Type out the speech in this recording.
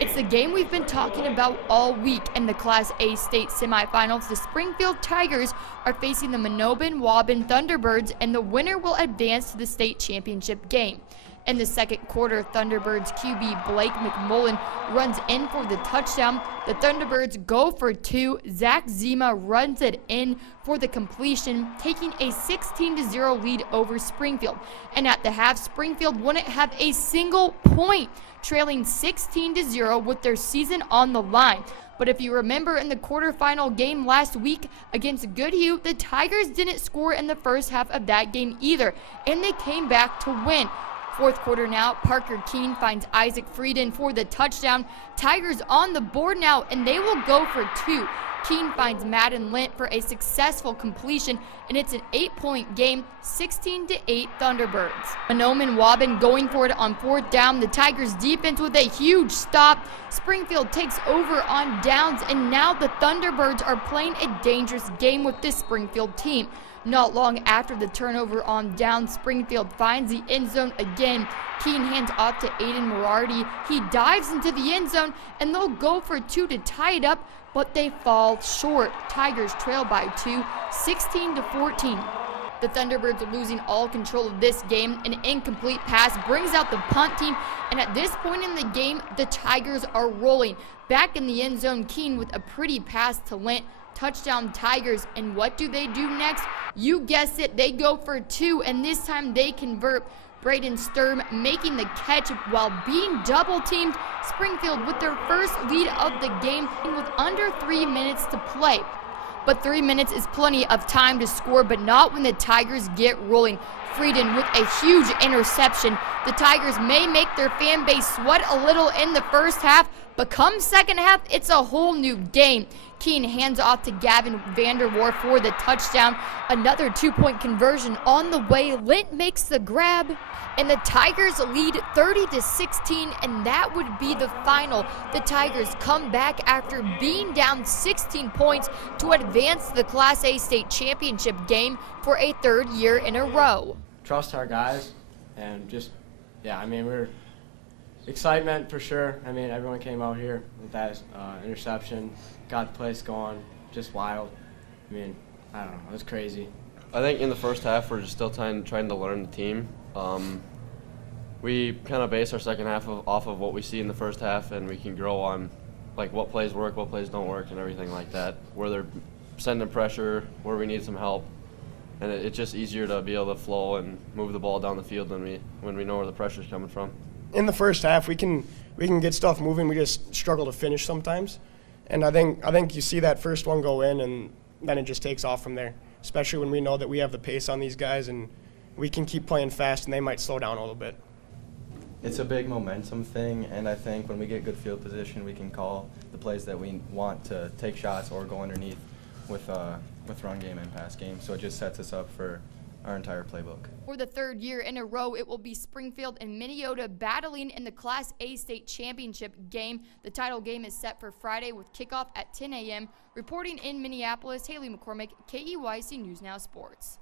It's the game we've been talking about all week in the Class A state semifinals. The Springfield Tigers are facing the Manobin-Waubun Thunderbirds, and the winner will advance to the state championship game. In the second quarter, Thunderbirds QB Blake McMullen runs in for the touchdown. The Thunderbirds go for two. Zach Zima runs it in for the completion, taking a 16-0 lead over Springfield. And at the half, Springfield wouldn't have a single point, trailing 16-0 with their season on the line. But if you remember in the quarterfinal game last week against Goodhue, the Tigers didn't score in the first half of that game either, and they came back to win. Fourth quarter now, Parker Keene finds Isaac Frieden for the touchdown. Tigers on the board now, and they will go for two. Keene finds Madden Lint for a successful completion, and it's an 8-point game, 16-8 Thunderbirds. Manobin-Waubun going for it on fourth down. The Tigers defense with a huge stop. Springfield takes over on downs, and now the Thunderbirds are playing a dangerous game with this Springfield team. Not long after the turnover on down, Springfield finds the end zone again. Keene hands off to Aiden Morardi. He dives into the end zone, and they'll go for two to tie it up, but they fall short. Tigers trail by two, 16-14. The Thunderbirds are losing all control of this game. An incomplete pass brings out the punt team, and at this point in the game, the Tigers are rolling. Back in the end zone, Keene with a pretty pass to Lint. Touchdown Tigers, and what do they do next? You guessed it, they go for two, and this time they convert. Braden Sturm making the catch while being double teamed. Springfield with their first lead of the game with under 3 minutes to play. But 3 minutes is plenty of time to score, but not when the Tigers get rolling. Frieden with a huge interception. The Tigers may make their fan base sweat a little in the first half, but come second half, it's a whole new game. Keene hands off to Gavin Vanderwar for the touchdown. Another 2-point conversion on the way. Lint makes the grab, and the Tigers lead 30-16, and that would be the final. The Tigers come back after being down 16 points to advance to the Class A state championship game for a third year in a row. Trust our guys, and just, we're excitement for sure. Everyone came out here with that interception, got the place going, just wild. I don't know, it was crazy. I think in the first half we're just still trying to learn the team. We kind of base our second half off of what we see in the first half, and we can grow on like what plays work, what plays don't work, and everything like that. Where they're sending pressure, where we need some help, and it's just easier to be able to flow and move the ball down the field when we know where the pressure's coming from. In the first half, we can get stuff moving. We just struggle to finish sometimes, and I think you see that first one go in, and then it just takes off from there. Especially when we know that we have the pace on these guys, and we can keep playing fast, and they might slow down a little bit. It's a big momentum thing, and I think when we get good field position, we can call the plays that we want to take shots or go underneath with run game and pass game. So it just sets us up for our entire playbook. For the third year in a row, it will be Springfield and Minneota battling in the Class A state championship game. The title game is set for Friday with kickoff at 10 a.m. Reporting in Minneapolis, Haley McCormick, KEYC News Now Sports.